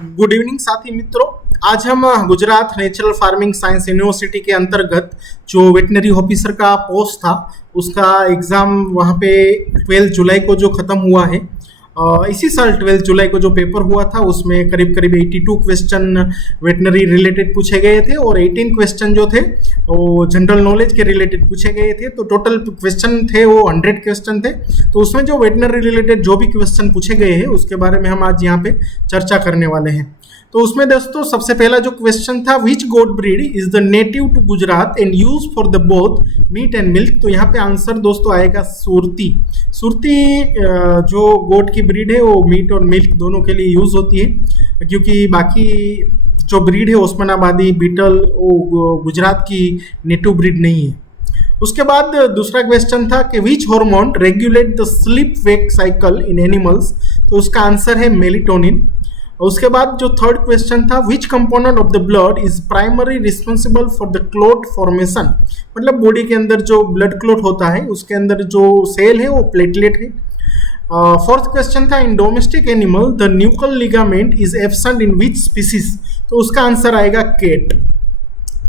Good evening साथी मित्रों। आज हम Gujarat natural farming science university के अंतर्गत जो वेटनरी ऑफिसर का पोस्ट था उसका एग्ज़ाम वहाँ पे 12 जुलाई को जो ख़त्म हुआ है, इसी साल 12 जुलाई को जो पेपर हुआ था उसमें करीब करीब 82 क्वेश्चन वेटनरी रिलेटेड पूछे गए थे और 18 क्वेश्चन जो थे वो जनरल नॉलेज के रिलेटेड पूछे गए थे। तो टोटल क्वेश्चन थे वो 100 क्वेश्चन थे। तो उसमें जो वेटनरी रिलेटेड जो भी क्वेश्चन पूछे गए हैं उसके बारे में हम आज यहाँ पे चर्चा करने वाले हैं। तो उसमें दोस्तों सबसे पहला जो क्वेश्चन था, which goat breed is the native to Gujarat and use for the both meat and milk. तो यहाँ पे आंसर दोस्तों आएगा सुरती। सुरती जो गोट की ब्रीड है वो मीट और मिल्क दोनों के लिए यूज होती है, क्योंकि बाकी जो ब्रीड है ओस्मानाबादी, बीटल वो गुजरात की नेटिव ब्रीड नहीं है। उसके बाद दूसरा क्वेश्चन था कि which hormone regulate the sleep wake cycle in animals. तो उसका आंसर है मेलिटोनिन। उसके बाद जो थर्ड क्वेश्चन था, विच component of the blood is primary responsible for the clot formation. मतलब बॉडी के अंदर जो ब्लड क्लोट होता है उसके अंदर जो सेल है वो प्लेटलेट है। फोर्थ क्वेश्चन था, इन domestic animal the nuchal ligament is absent in which species. तो उसका आंसर आएगा कैट।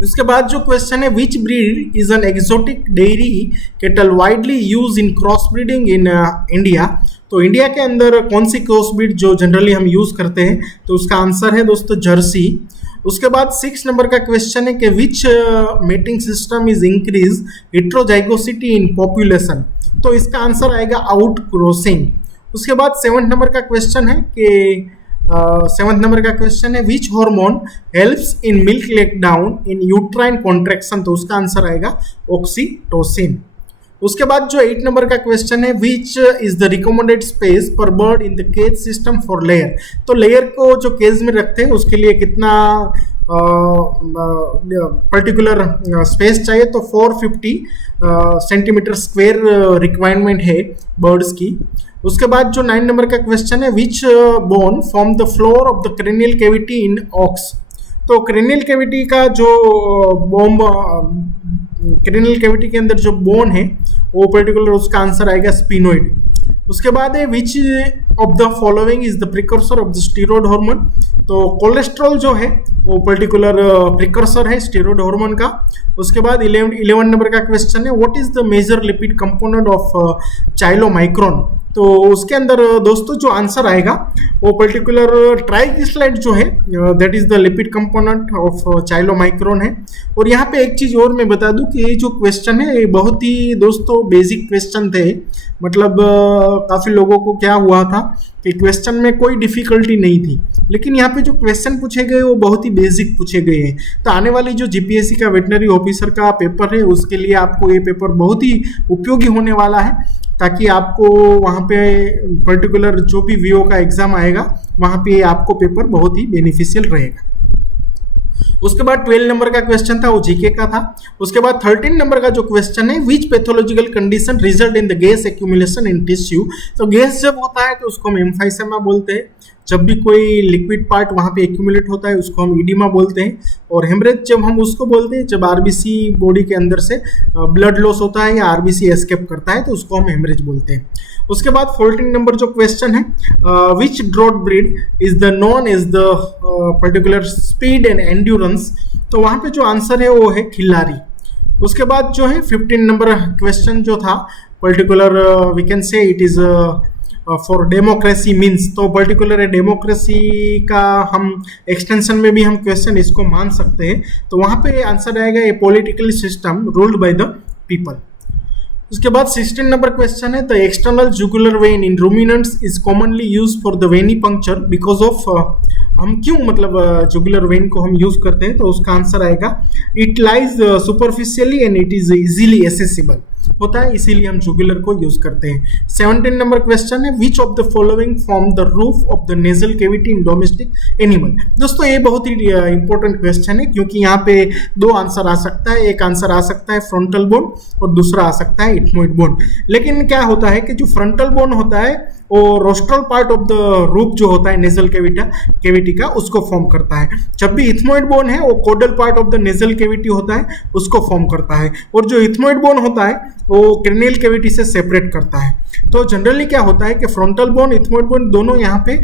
उसके बाद जो क्वेश्चन है, which breed is an exotic dairy cattle widely use in cross breeding in India. तो इंडिया के अंदर कौन सी क्रॉस ब्रीड जो जनरली हम यूज करते हैं, तो उसका आंसर है दोस्तों जर्सी। उसके बाद 6 नंबर का क्वेश्चन है कि which mating system is increase heterozygosity in population. तो इसका आंसर आएगा आउट क्रॉसिंग। उसके बाद 7 नंबर का क्वेश्चन है कि 7th नंबर का क्वेश्चन है, which hormone helps in milk let down in uterine contraction. तो उसका आंसर आएगा ऑक्सीटोसिन। उसके बाद जो 8 नंबर का क्वेश्चन है, which is the recommended space per bird in the cage system for layer. तो लेयर को जो केज में रखते हैं उसके लिए कितना पर्टिकुलर स्पेस चाहिए, तो 450 सेंटीमीटर स्क्वायर रिक्वायरमेंट है बर्ड्स की। उसके बाद जो 9 नंबर का क्वेश्चन है, which bone form the floor of the cranial cavity in ox. तो क्रेनियल कैविटी का जो क्रेनियल कैविटी के अंदर जो बोन है वो पर्टिकुलर उसका आंसर आएगा स्पिनोइड। उसके बाद है, which of the following is the precursor of the steroid hormone. तो कोलेस्ट्रॉल जो है वो पर्टिकुलर प्रिकर्सर है स्टीरॉयड हार्मोन का। उसके बाद 11 नंबर का क्वेश्चन है, what is the major lipid component of chylomicron. तो उसके अंदर दोस्तों जो आंसर आएगा वो पर्टिकुलर ट्राइग्लिसराइड जो है that is the lipid component of chylomicron है। और यहाँ पे एक चीज़ और मैं बता दूं कि ये जो क्वेश्चन है ये बहुत ही दोस्तों बेसिक क्वेश्चन थे। मतलब काफ़ी लोगों को क्या हुआ था कि क्वेश्चन में कोई डिफिकल्टी नहीं थी, लेकिन यहाँ पे जो क्वेश्चन पूछे गए वो बहुत ही बेसिक पूछे गए हैं। तो आने वाली जो जीपीएससी का वेटनरी ऑफिसर का पेपर है उसके लिए आपको ये पेपर बहुत ही उपयोगी होने वाला है, ताकि आपको वहाँ पे पर्टिकुलर जो भी वीओ का एग्ज़ाम आएगा वहाँ पे आपको पेपर बहुत ही बेनिफिशियल रहेगा। उसके बाद 12 नंबर का क्वेश्चन था वो जीके का था। उसके बाद 13 नंबर का जो क्वेश्चन है, which pathological condition result in the gas accumulation in tissue. तो गैस जब होता है तो उसको हम एम्फाइसेमा बोलते हैं। जब भी कोई लिक्विड पार्ट वहाँ पे एक्यूमुलेट होता है उसको हम इडिमा बोलते हैं। और हेमरेज जब हम उसको बोलते हैं जब आरबीसी बॉडी के अंदर से ब्लड लॉस होता है या आरबीसी एस्केप करता है तो उसको हम हेमरेज बोलते हैं। उसके बाद 14 नंबर जो क्वेश्चन है, which draught breed is the known as the particular speed and endurance. तो वहाँ पे जो आंसर है वो है खिल्लारी। उसके बाद जो है 15 नंबर क्वेश्चन जो था particular we can say it is for democracy means. तो पर्टिकुलर डेमोक्रेसी का हम एक्सटेंशन में भी हम क्वेश्चन इसको मान सकते हैं। तो वहाँ पे आंसर आएगा a political system ruled by the people. उसके बाद 16 नंबर क्वेश्चन है, the external jugular vein in ruminants is commonly use for the venipuncture because of. हम क्यों मतलब जुगुलर वेन को हम यूज करते हैं, तो उसका आंसर आएगा it lies superficially and it is easily accessible होता है, इसीलिए हम जुगुलर को यूज करते हैं। 17 नंबर क्वेश्चन है, which of the following form the roof of the nasal cavity in domestic animal. दोस्तों ये बहुत ही इंपॉर्टेंट क्वेश्चन है, क्योंकि यहाँ पे 2 आंसर आ सकता है। एक आंसर आ सकता है फ्रंटल बोन और दूसरा आ सकता है इथमोइड बोन। लेकिन क्या होता है कि जो फ्रंटल बोन होता है वो rostral part of the roof जो होता है नेजल कैविटी का उसको फॉर्म करता है। जब भी इथमोइड बोन है वो caudal part of the nasal cavity होता है उसको फॉर्म करता है। और जो इथमोइड बोन होता है वो क्रेनियल कैविटी से सेपरेट करता है। तो जनरली क्या होता है कि फ्रंटल बोन, इथमोइड बोन दोनों यहाँ पे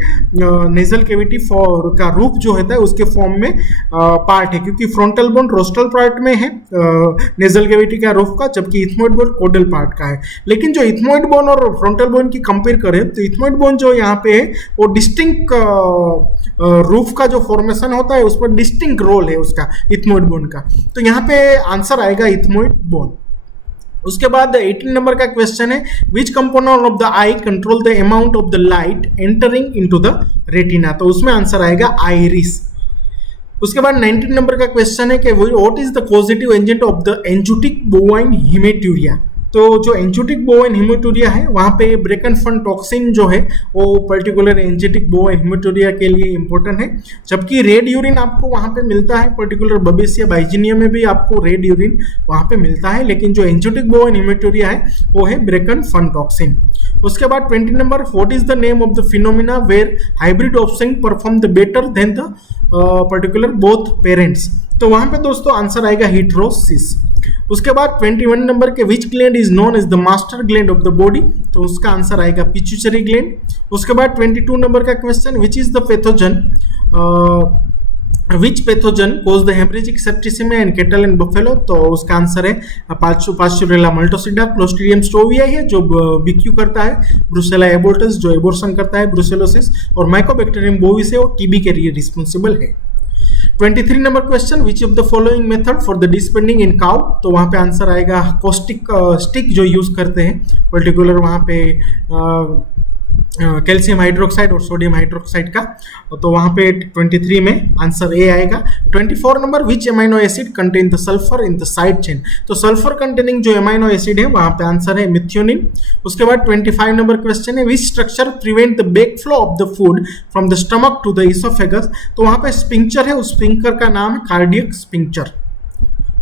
नेजल कैविटी का रूप जो होता है उसके फॉर्म में पार्ट है, क्योंकि फ्रंटल बोन रोस्टल पार्ट में है नेजल कैविटी का रूप का, जबकि इथमोइड बोन कोडल पार्ट का है। लेकिन जो इथमोइड बोन और फ्रंटल बोन की कंपेयर करें तो इथमोइड बोन जो यहाँ पे है वो डिस्टिंक्ट रूफ का जो फॉर्मेशन होता है उसमें डिस्टिंक्ट रोल है उसका इथमोइड बोन का। तो यहाँ पे आंसर आएगा इथमोइड बोन। उसके बाद 18 नंबर का क्वेश्चन है विच component of the I control the amount of the light entering into the retina, तो उसमें आंसर आएगा आइरिस। उसके बाद 19 नंबर का क्वेश्चन है कि what is the positive agent of the enzootic bovine haematuria, तो जो एंजुटिक बोवाइन हेमेटूरिया है वहाँ पे ब्रेकनफन टॉक्सिन जो है वो पर्टिकुलर एंजुटिक बोवाइन हेमेटूरिया के लिए इंपॉर्टेंट है, जबकि रेड यूरिन आपको वहाँ पे मिलता है, पर्टिकुलर बबेसिया बाइजिनिया में भी आपको रेड यूरिन वहाँ पे मिलता है, लेकिन जो एंजुटिक बोवाइन हेमेटूरिया है वो है ब्रेकनफन टॉक्सिन। उसके बाद 20 number what is the name of the phenomena where hybrid offspring perform the better than the particular both parents, तो वहां पे दोस्तों आंसर आएगा हिट्रोसिस। उसके बाद 21 नंबर के which gland is known as the master gland of the body, तो उसका आंसर आएगा पिट्यूटरी ग्लैंड। उसके बाद 22 नंबर का question which is the pathogen which pathogen cause the haemorrhagic septicaemia in cattle and buffalo, तो उसका answer है Pasteurella multocida. Clostridium स्टोवियाई है जो बीक्यू करता है, ब्रुसेला एबोर्टस जो एबोर्शन करता है ब्रुसेलोसिस, और माइकोबैक्टीरियम बोविस है वो टीबी के लिए रिस्पॉन्सिबल है। 23 number question which of the following method for the dispensing in cow, तो वहां पे आंसर आएगा कॉस्टिक स्टिक जो यूज करते हैं पर्टिकुलर वहां पे कैल्शियम हाइड्रोक्साइड और सोडियम हाइड्रोक्साइड का, तो वहां पे 23 में आंसर ए आएगा। 24 number which amino acid contain the sulphur in the side chain, तो सल्फर कंटेनिंग जो एमाइनो एसिड है वहां पे आंसर है मिथ्योनिन। उसके बाद 25 नंबर क्वेश्चन है which structure prevent the back flow of the food from the stomach to the oesophagus, तो वहां पे स्पिंक्चर है, उस स्पिंक्चर का नाम है कार्डियक स्पिंक्चर।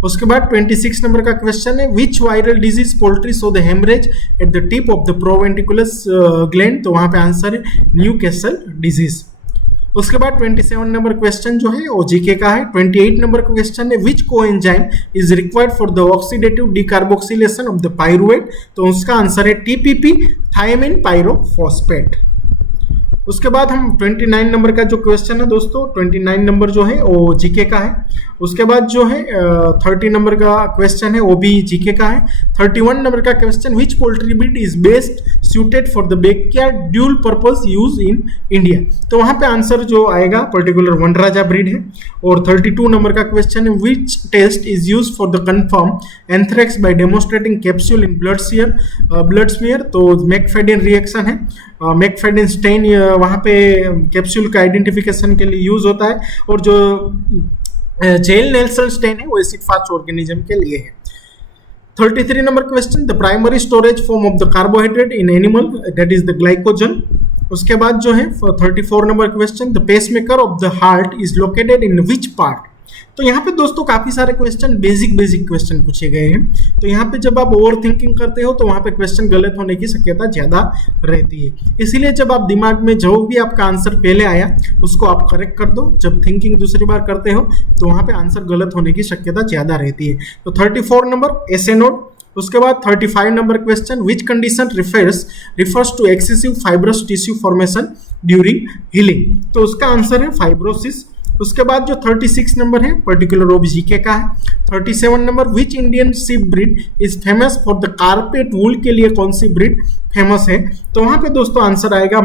उसके बाद 26 नंबर का क्वेश्चन है which viral disease poultry show the haemorrhage at the tip of the proventriculus gland, तो वहां पे आंसर है न्यूकैसल डिजीज। उसके बाद 27 नंबर क्वेश्चन जो है वो जीके का है। 28 नंबर क्वेश्चन है which coenzyme is required for the oxidative decarboxylation of the pyruvate, तो उसका आंसर है टीपीपी थायमिन पाइरोफॉस्फेट। उसके बाद हम 29 नंबर का जो क्वेश्चन है दोस्तों 29 नंबर जो है वो जीके का है। उसके बाद जो है 30 नंबर का क्वेश्चन है वो भी जीके का है। 31 नंबर का question which poultry breed is best suited for the backyard dual purpose use in India, तो वहां पे आंसर जो आएगा पर्टिकुलर वनराजा ब्रीड है। और 32 नंबर का क्वेश्चन है which test is use for the confirm anthrax by demonstrating capsule in blood smear, तो मैकफेडन रिएक्शन है, मैकफेडन स्टेन वहां पे कैप्सूल का आइडेंटिफिकेशन के लिए यूज होता है, और जो जेल नेल्सन स्टेन है वो एसिड फास्ट ऑर्गेनिज्म के लिए है। 33 number question the primary storage form of the carbohydrate in animal that is the glycogen. उसके बाद जो है 34 number question the pacemaker of the heart is located in which part, तो यहाँ पे दोस्तों काफी सारे क्वेश्चन बेसिक क्वेश्चन पूछे गए हैं, तो यहाँ पे जब आप ओवर थिंकिंग करते हो तो वहाँ पे क्वेश्चन गलत होने की शक्यता ज्यादा रहती है, इसीलिए जब आप दिमाग में जो भी आपका आंसर पहले आया उसको आप करेक्ट कर दो, जब थिंकिंग दूसरी बार करते हो तो वहाँ पे आंसर गलत होने की शक्यता ज्यादा रहती है। तो 34 नंबर एसे नोट। उसके बाद 35 number question which condition refers to excessive fibrous tissue formation during healing, तो उसका आंसर है फाइब्रोसिस। उसके बाद जो 36 नंबर है पर्टिकुलर वो जीके का है। 37 number which Indian sheep breed is famous for the carpet wool, के लिए कौन सी ब्रीड फेमस है, तो वहां पे दोस्तों आंसर आएगा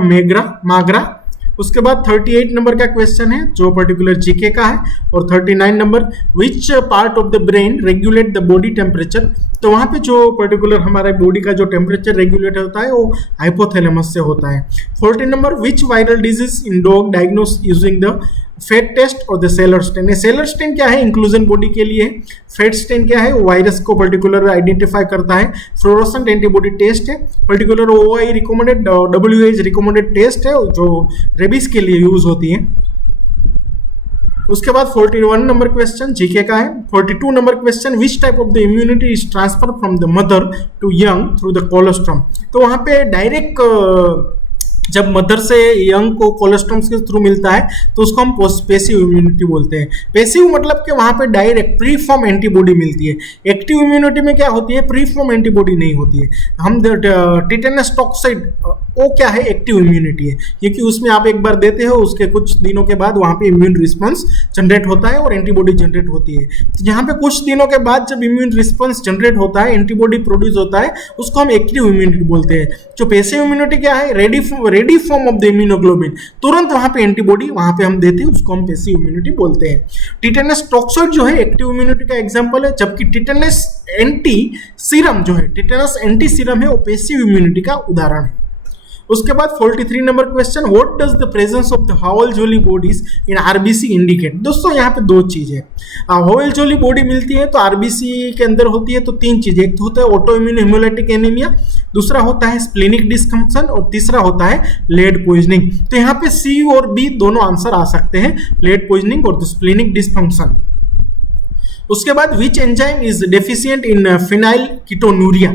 मागरा। उसके बाद 38 नंबर का क्वेश्चन है जो पर्टिकुलर जीके का है। और 39 number which part of the brain regulate the body temperature, तो वहां पे जो पर्टिकुलर हमारे बॉडी का जो टेम्परेचर रेगुलेट होता है वो हाइपोथैलेमस से होता है। 40 number which viral disease in dog diagnose using the FAT test और the Seller stain, Seller stain क्या है इंक्लूजन बॉडी के लिए, फेट स्टेन क्या है वायरस को पर्टिकुलर आइडेंटिफाई करता है, फ्लोरोसेंट एंटीबॉडी टेस्ट है, particular OI recommended WHO recommended test है जो रेबीज के लिए यूज होती है। उसके बाद 41 नंबर क्वेश्चन जीके का है। 42 number question which type of the immunity is transfer from the mother to young through the colostrum, तो वहां पे डायरेक्ट जब मदर से यंग को कोलेस्ट्रॉम्स के थ्रू मिलता है तो उसको हम पैसिव इम्यूनिटी बोलते हैं। पैसिव मतलब कि वहां पे डायरेक्ट प्री फॉर्म एंटीबॉडी मिलती है। एक्टिव इम्यूनिटी में क्या होती है, प्री फॉर्म एंटीबॉडी नहीं होती है। हम टिटेनस टॉक्साइड वो क्या है, एक्टिव इम्यूनिटी है, क्योंकि उसमें आप एक बार देते हो उसके कुछ दिनों के बाद वहां पे इम्यून रिस्पॉन्स जनरेट होता है और एंटीबॉडी जनरेट होती है। तो यहाँ पे कुछ दिनों के बाद जब इम्यून रिस्पॉन्स जनरेट होता है, एंटीबॉडी प्रोड्यूस होता है, उसको हम एक्टिव इम्यूनिटी बोलते हैं। जो पैसिव इम्यूनिटी क्या है, ready form of the immunoglobulin, तुरंत वहां पे एंटीबॉडी वहां पे हम देते हैं, उसको हम पैसिव इम्यूनिटी बोलते हैं। टिटेनस टॉक्साइड जो है एक्टिव इम्यूनिटी का एग्जांपल है, जबकि टिटेनस एंटी सीरम जो है, टिटेनस एंटी सीरम है, वो पैसिव इम्यूनिटी का उदाहरण है। उसके बाद 43 number question, what does the presence of the Howell Jolly bodies in RBC indicate. दोस्तों यहाँ पे दो चीज है, हॉवेल जोली बॉडी मिलती है तो आरबीसी के अंदर होती है तो तीन चीजें, एक तो होता है ऑटो इम्यून हेमोलाइटिक एनीमिया, दूसरा होता है स्प्लेनिक डिस्फंक्शन और तीसरा होता है लेड पॉइजनिंग। तो यहाँ पे सी और बी दोनों आंसर आ सकते हैं, लेड पॉइजनिंग और स्प्लेनिक डिस्फंक्शन। उसके बाद which enzyme is deficient in phenyl ketonuria,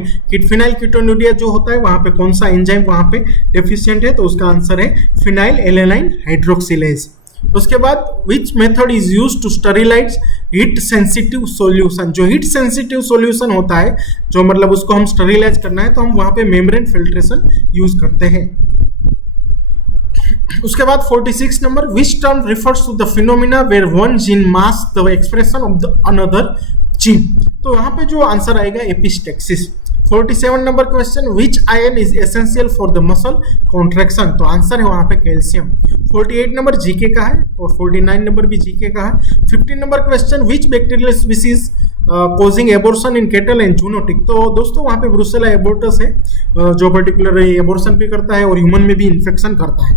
phenyl ketonuria जो होता है वहां पे कौन सा एंजाइम वहां पे डेफिशिएंट है, तो उसका आंसर है फिनाइल एलेनाइन हाइड्रोक्सिलेज। उसके बाद which method is used to sterilise heat sensitive solution, जो हीट सेंसिटिव सॉल्यूशन होता है, जो मतलब उसको हम स्टरीलाइज करना है तो हम वहां पे मेम्ब्रेन फिल्ट्रेशन यूज करते हैं। उसके बाद 46 number, which term refers to the phenomena where one gene mask the expression of the another gene, तो यहाँ पे जो आंसर आएगा epistasis. 47 number question, which ion is essential for the muscle contraction, तो आंसर है वहां पे कैल्शियम। 48 नंबर जीके का है और 49 नंबर भी जीके का है। 15 number question, which bacterial species causing abortion in cattle and zoonotic, तो दोस्तों वहां पे ब्रुसेला एबोर्टस है जो पर्टिकुलर एबॉर्शन भी करता है और ह्यूमन में भी इन्फेक्शन करता है।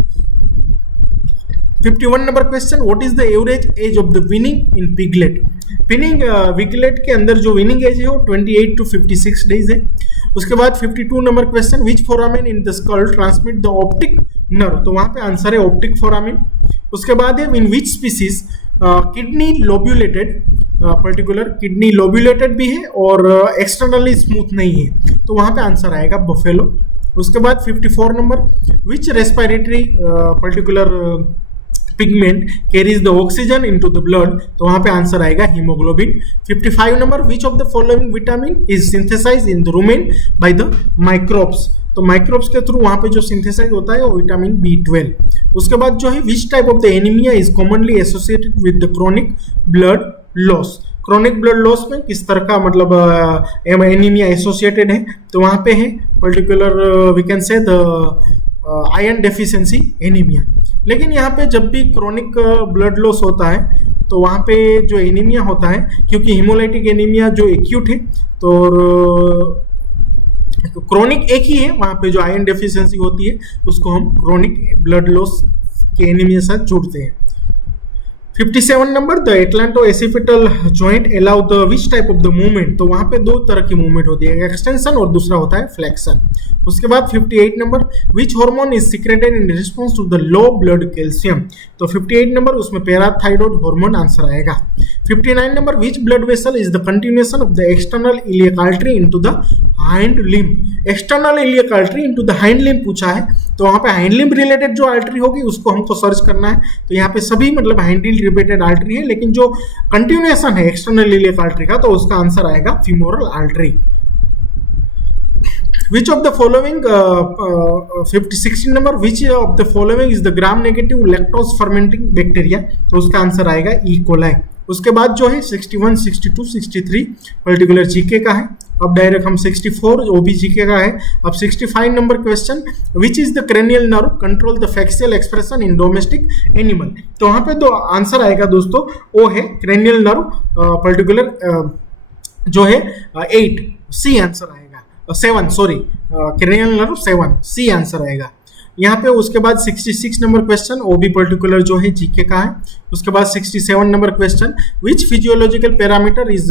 51 number question, what is the average age of the weaning in piglet, piglet के अंदर जो विनिंग एज है वो 28 to 56 डेज है। उसके बाद 52 number question, which foramen in the skull transmit the optic nerve, तो वहां पे आंसर है ऑप्टिक फोरामिन। उसके बाद है in which species kidney lobulated, particular kidney lobulated भी है और एक्सटर्नली स्मूथ नहीं है, तो वहां पे आंसर आएगा बफेलो। उसके बाद 54 number, which respiratory particular pigment carries the oxygen into the blood, तो वहां पे आंसर आएगा haemoglobin. 55 number, which of the following vitamin is synthesised in the rumen by the microbes, तो माइक्रोब्स के थ्रू वहां पे जो सिंथेसाइज होता है वो विटामिन B12। उसके बाद जो है विच type of the anaemia is commonly associated with the chronic blood loss, chronic blood loss में किस तरह का मतलब एनीमिया एसोसिएटेड है, तो वहां पे है particular we can say the iron deficiency anaemia. लेकिन यहाँ पे जब भी क्रोनिक ब्लड लॉस होता है तो वहाँ पे जो एनीमिया होता है, क्योंकि हीमोलाइटिक एनीमिया जो एक्यूट है तो क्रोनिक एक ही है, वहाँ पे जो आयरन डेफिशिएंसी होती है उसको हम क्रोनिक ब्लड लॉस के एनीमिया साथ जोड़ते हैं। 57 number, the atlanto occipital joint allow the which type of the movement, तो वहां पे दो तरह की मूवमेंट होती है, एक्सटेंशन और दूसरा होता है फ्लेक्शन। उसके बाद 58 number, which hormone is secreted in response to the low blood calcium, तो 58 नंबर उसमें पैराथाइरॉइड हार्मोन आंसर आएगा। 59 number, which blood vessel is the continuation of the external iliac artery into the hind limb, external iliac artery into the hind limb पूछा है, तो वहां पे hind limb related जो artery होगी उसको हमको सर्च करना है, तो यहाँ पे सभी मतलब हाइंड लिम्ब रिलेटेड आर्टरी है, लेकिन जो कंटिन्यूएशन है एक्सटर्नल इलियक आर्टरी का, तो उसका आंसर आएगा femoral artery. Which of the following 16 number, which of the following is the gram negative lactose fermenting bacteria, तो उसका आंसर आएगा E. coli। उसके बाद जो है 61, 62, 63 पर्टिकुलर जीके का है। अब डायरेक्ट हम 64 ओबी जीके का है। अब 65 number question, which is the cranial nerve control the facial expression in domestic animal, तो वहां पे दो आंसर आएगा दोस्तों, वो है क्रेनियल नर्व पर्टिकुलर जो है 8, सी आंसर आएगा, 7 sorry, cranial nerve 7, C answer आएगा यहाँ पे। उसके बाद 66 नंबर क्वेश्चन ओबी पर्टिकुलर जो है जीके का है। उसके बाद 67 number question, which physiological parameter is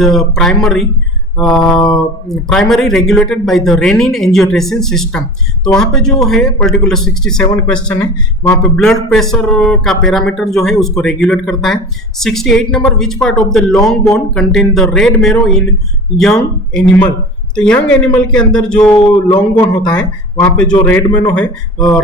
primary regulated by the renin angiotensin system, तो वहाँ पे जो है पर्टिकुलर 67 क्वेश्चन है, वहाँ पे ब्लड प्रेशर का पैरामीटर जो है उसको रेगुलेट करता है। 68 number, which part of the long bone contain the red मेरो इन यंग एनिमल, तो यंग एनिमल के अंदर जो लॉन्ग बोन होता है वहाँ पे जो रेड मेरो है,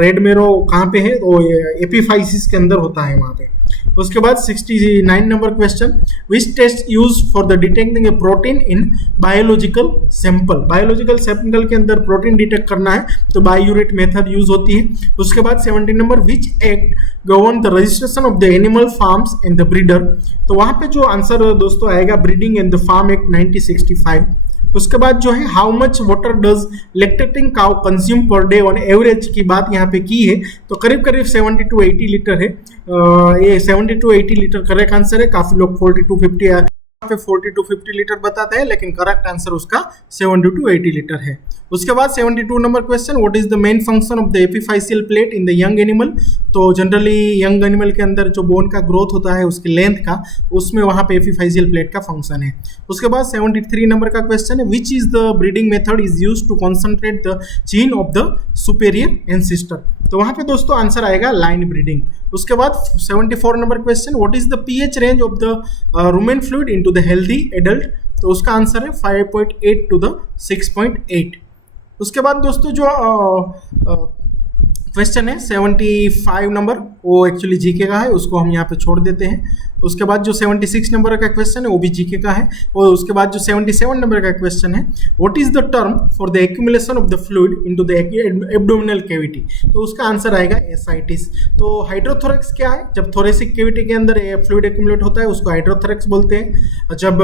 रेड मेरो कहाँ पे है, वो एपिफाइसिस के अंदर होता है वहाँ पे। उसके बाद 69 number question, which test use for the detecting a protein in biological sample. Biological sample के अंदर प्रोटीन डिटेक्ट करना है तो बायोयूरेट मेथड यूज होती है। उसके बाद 70 number, which act govern the registration of the animal farms and the breeder. तो वहां पे जो आंसर दोस्तों आएगा breeding and the farm act 1965। उसके बाद जो है how much water does lactating cow consume per day on average की बात यहाँ पे की है, तो करीब करीब 70 to 80 लीटर है। ये 70 to 80 लीटर करेक्ट आंसर है। काफी लोग 40 to 50 पे 40 to 50 लीटर बताते हैं, लेकिन करेक्ट आंसर उसका 70 to 80 लीटर है। उसके बाद 72 number question, what is the main function of the epiphyseal plate in the young animal. तो जनरली यंग एनिमल के अंदर जो बोन का ग्रोथ होता है उसकी लेंथ का, उसमें वहां पे एपिफाइसियल प्लेट का फंक्शन है। उसके बाद 73 नंबर का क्वेश्चन है, which is the breeding method is use to concentrate the gene of the superior ancestor. तो वहां पे दोस्तों आंसर आएगा लाइन ब्रीडिंग। उसके बाद 74 number question, what is the pH range of the rumen fluid into the healthy adult. तो उसका answer है 5.8 to the 6.8। उसके बाद दोस्तों जो क्वेश्चन है 75 नंबर, वो एक्चुअली जीके का है, उसको हम यहाँ पे छोड़ देते हैं। उसके बाद जो 76 नंबर का क्वेश्चन है वो भी जीके का है। और उसके बाद जो 77 नंबर का क्वेश्चन है, what is the term for the accumulation of the fluid into the abdominal cavity. तो उसका आंसर आएगा एसाइटिस। तो हाइड्रोथोरेक्स क्या है, जब थोरेसिक कैविटी के अंदर फ्लूइड एक्यूमुलेट होता है उसको हाइड्रोथोरेक्स बोलते हैं। जब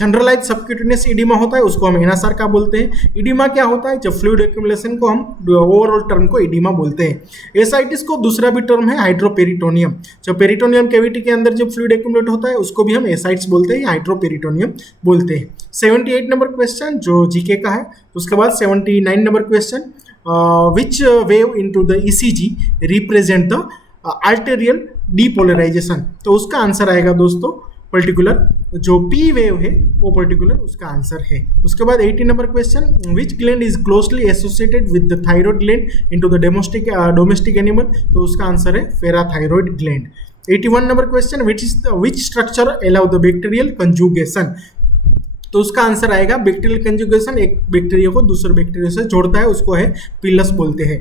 जनरलाइज सबक्यूटेनियस इडिमा होता है उसको हम एनासार का बोलते हैं। इडिमा क्या होता है, जब फ्लूइड एक्यूमुलेशन को हम ओवरऑल टर्म को इडिमा बोलते हैं। एसाइटिस को दूसरा भी टर्म है हाइड्रोपेरिटोनियम। जब पेरिटोनियम कैविटी के अंदर जब फ्लूइड एक्यूमुलेट होता है उसको भी हम एसाइट्स बोलते हैं, हाइड्रोपेरिटोनियम बोलते हैं। 78 नंबर क्वेश्चन जो जीके का है। उसके बाद 79 number question, which wave into the ECG represent the arterial depolarisation. तो उसका आंसर आएगा दोस्तों पर्टिकुलर जो पी वेव है वो पर्टिकुलर उसका आंसर है। उसके बाद 80 number question, which gland is closely associated with the thyroid gland into the domestic animal. तो उसका आंसर है parathyroid gland. 81 number question, which structure allow the bacterial conjugation. तो उसका आंसर आएगा बैक्टीरियल कंजुगेशन, एक बैक्टीरिया को दूसरे बैक्टीरिया से जोड़ता है, उसको है पिलस बोलते हैं।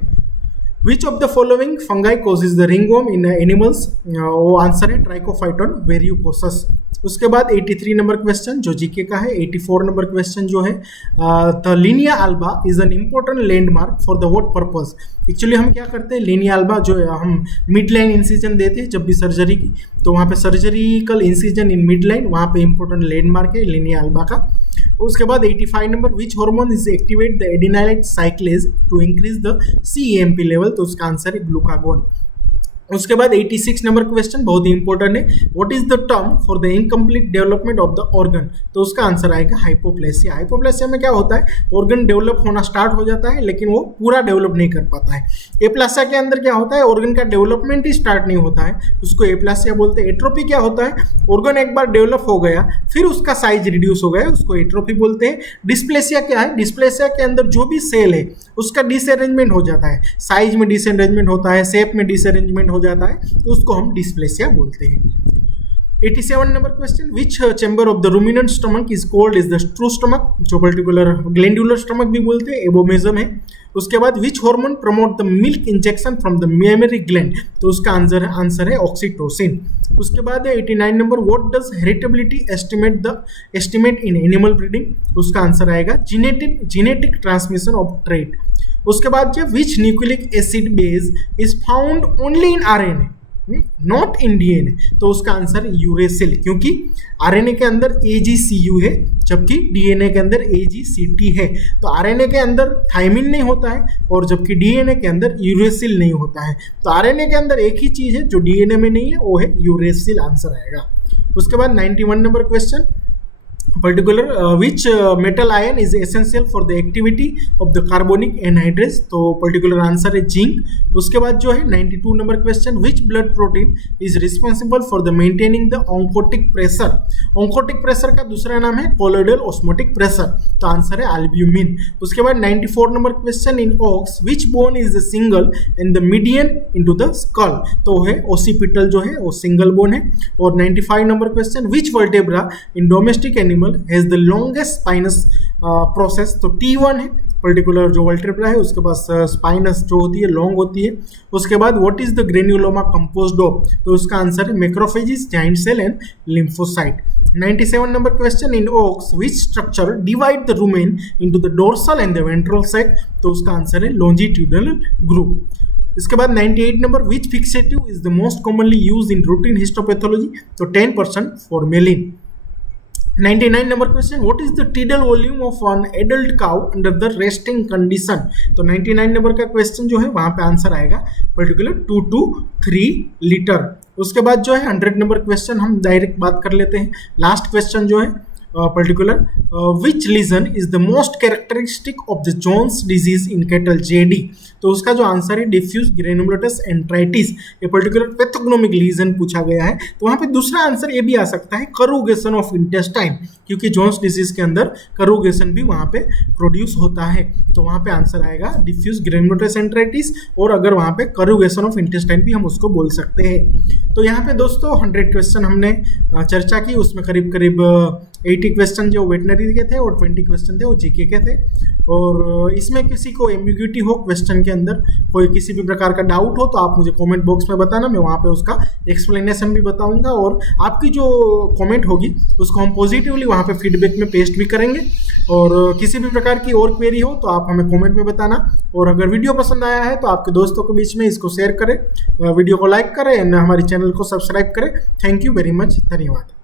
विच of the following fungi causes the ringworm in animals. वो आंसर है ट्राइकोफाइटोन वेरियोकोसस। उसके बाद 83 नंबर क्वेश्चन जो जीके का है। 84 नंबर क्वेश्चन जो है, the linea alba is an important landmark for the what purpose. Actually हम क्या करते हैं, लिनिया अल्बा जो हम मिड लाइन इंसिजन देते हैं जब भी सर्जरी की, तो वहाँ पे surgical incision in mid line, वहाँ पे इंपॉर्टेंट लैंडमार्क है लिनिया अल्बा का। उसके बाद 85 number, which hormone is activate the adenylate cyclase to increase the CAMP level. तो उसका आंसर है ग्लूकागोन। उसके बाद 86 नंबर क्वेश्चन बहुत ही इंपॉर्टेंट है, what is the term for the incomplete development of the organ. तो उसका आंसर आएगा हाइपोप्लेसिया। हाइपोप्लेसिया में क्या होता है, ऑर्गन डेवलप होना स्टार्ट हो जाता है लेकिन वो पूरा डेवलप नहीं कर पाता है। एप्लासिया के अंदर क्या होता है, ऑर्गन का डेवलपमेंट ही स्टार्ट नहीं होता है, उसको एप्लासिया बोलते हैं। एट्रोपी क्या होता है, ऑर्गन एक बार डेवलप हो गया फिर उसका साइज रिड्यूस हो गया, उसको एट्रोफी बोलते हैं। डिस्प्लेसिया क्या है, डिस्प्लेसिया के अंदर जो भी सेल है उसका डिसअरेंजमेंट हो जाता है, साइज में डिसअरेंजमेंट होता है, शेप में डिसअरेंजमेंट हो जाता है, तो उसको हम डिस्प्लेसिया बोलते हैं। 87 number question, which chamber of the ruminant stomach is called is the true stomach. जो पर्टिकुलर ग्लैंडुलर स्टमक भी बोलते हैं, एबोमेजम है। उसके बाद which hormone promote the milk injection from the mammary gland. तो उसका आंसर है ऑक्सीटोसिन। उसके बाद 89 number, what does heritability estimate in animal breeding. उसका आंसर आएगा जेनेटिक ट्रांसमिशन ऑफ ट्रेट। उसके बाद जो विच nucleic acid base is found only in RNA not in DNA। तो उसका आंसर है यूरेसिल, क्योंकि RNA के अंदर AGCU है जबकि DNA के अंदर AGCT है। तो RNA के अंदर थाइमिन नहीं होता है और जबकि DNA के अंदर यूरेसिल नहीं होता है। तो RNA के अंदर एक ही चीज है जो DNA में नहीं है, वो है यूरेसिल, आंसर आएगा। उसके बाद 91 number question, particular which metal ion is essential for the activity of the carbonic anhydrase. तो पर्टिकुलर आंसर है जिंक। उसके बाद जो है 92 number question, which blood protein is responsible for the maintaining the oncotic pressure. Oncotic pressure का दूसरा नाम है कोलोइडल ऑस्मोटिक प्रेशर। तो आंसर है एल्ब्यूमिन। उसके बाद 94 number question, in ox which bone is the single in the median into the skull. तो है ओसिपिटल जो है वो सिंगल बोन है। और 95 number question, which vertebra in domestic animal animal has the longest spinous process, तो T1 है particular जो वर्टेब्रा है, उसके पास स्पाइनस जो होती है लॉन्ग होती है। उसके बाद what is the granuloma composed of, तो उसका आंसर है macrophages, giant cell and lymphocyte. 97 number question, in ox which structure divide the rumen into the dorsal and the ventral sac, तो उसका आंसर है लॉन्जिट्यूडनल ग्रुव। इसके बाद 98 number, which fixative is the most commonly used in routine histopathology, तो 10% formalin. 99 number question, what is the tidal volume of an adult cow under the resting condition, तो 99 number का question जो है वहां पे answer आएगा पर्टिकुलर 2 to 3 लीटर। उसके बाद जो है 100 नंबर क्वेश्चन हम डायरेक्ट बात कर लेते हैं। लास्ट क्वेश्चन जो है particular, which lesion is the most characteristic of the Johne's disease in cattle, JD, तो उसका जो आंसर है डिफ्यूज ग्रेनुलोमैटस एंट्राइटिस, ये पर्टिकुलर पैथोग्नोमिक लीजन पूछा गया है। तो वहाँ पे दूसरा आंसर ये भी आ सकता है करूगेशन ऑफ इंटेस्टाइन, क्योंकि जोन्स डिजीज के अंदर करूगेशन भी वहाँ पे प्रोड्यूस होता है, तो वहाँ पे आंसर आएगा डिफ्यूज ग्रेनुलोमैटस एंट्राइटिस, और अगर वहाँ पे करूगेशन ऑफ इंटेस्टाइन भी हम उसको बोल सकते हैं। तो यहाँ पे दोस्तों 100 क्वेश्चन हमने चर्चा की, उसमें करीब करीब 80 क्वेश्चन जो वेटनरी के थे और 20 क्वेश्चन थे वो जीके के थे। और इसमें किसी को एम्बिग्यूटी हो क्वेश्चन के अंदर, कोई किसी भी प्रकार का डाउट हो, तो आप मुझे कमेंट बॉक्स में बताना, मैं वहाँ पे उसका एक्सप्लेनेशन भी बताऊंगा, और आपकी जो कमेंट होगी उसको हम पॉजिटिवली वहाँ पे फीडबैक में पेस्ट भी करेंगे। और किसी भी प्रकार की और क्वेरी हो तो आप हमें कमेंट में बताना, और अगर वीडियो पसंद आया है तो आपके दोस्तों के बीच में इसको शेयर करें, वीडियो को लाइक करें, हमारे चैनल को सब्सक्राइब करें। थैंक यू वेरी मच, धन्यवाद।